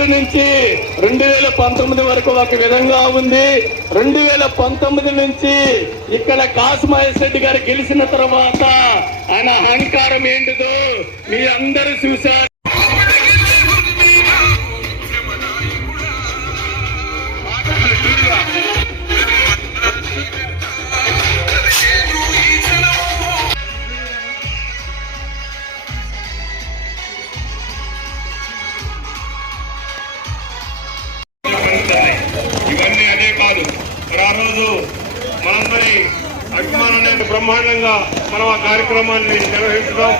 2017 నుంచి 2019 వరకు ఒక విధంగా ఉంది. 2019 నుంచి ఇక్కడ కాసుమహేష్ రెడ్డి గారు గెలిచిన తర్వాత ఆయన అహంకారం ఏంటిదో మీ అందరూ చూశారు. ఇవన్నీ అదే కాదు, మరి ఆ రోజు మనందరి అభిమానాన్ని బ్రహ్మాండంగా మనం ఆ కార్యక్రమాన్ని నిర్వహించడం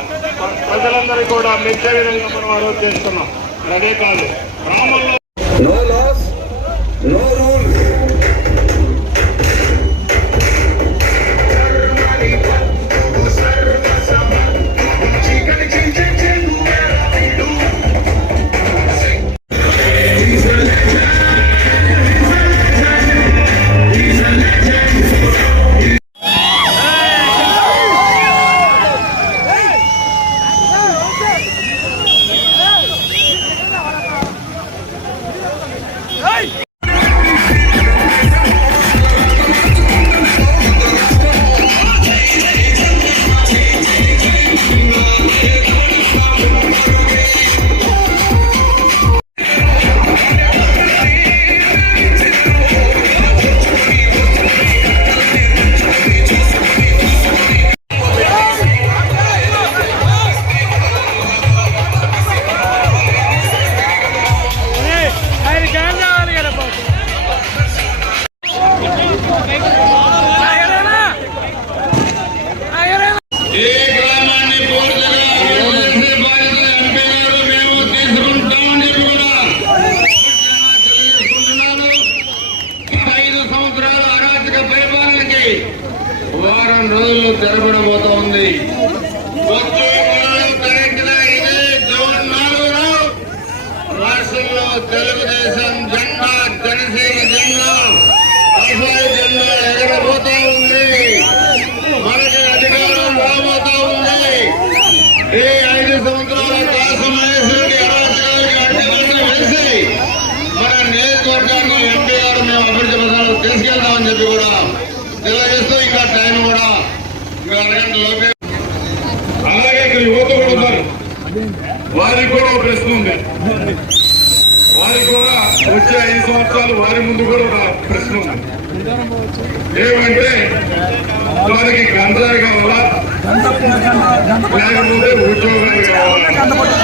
ప్రజలందరూ కూడా మెచ్చే విధంగా మనం ఆ రోజు చేస్తున్నాం. మరి అదే కాదు, గ్రామంలో వారం రోజులు జరగబోతా ఉంది. వచ్చే జూన్ 4 రాష్ట్రంలో తెలుగుదేశం జెండా, జనసేన జెండా, అసలు జెండా ఎగరబోతా ఉంది. మనకి అధికారం రాబోతా ఉంది. ఈ 5 సంవత్సరాల కాసుమహేష్ రెడ్డి అరాచకాలకి అడ్డుకట్ట వేసి మన నియోజకవర్గాన్ని ఎంపీ గారు మేము అభివృద్ధి పథకాలు తీసుకెళ్తామని చెప్పి కూడా తెలియజేస్తూ ఇంకా టైం కూడా ఇంకా అరగంట లోపే. అలాగే ఇక్కడ యువత కూడా ఉన్నారు, వారికి కూడా ఒక ప్రశ్న ఉంది. వారికి కూడా వచ్చే 5 సంవత్సరాలు వారి ముందు కూడా ఒక ప్రశ్న ఉంది. ఏమంటే వారికి గంజాయి కావాలా, లేకపోతే ఉద్యోగాలు కావాలా?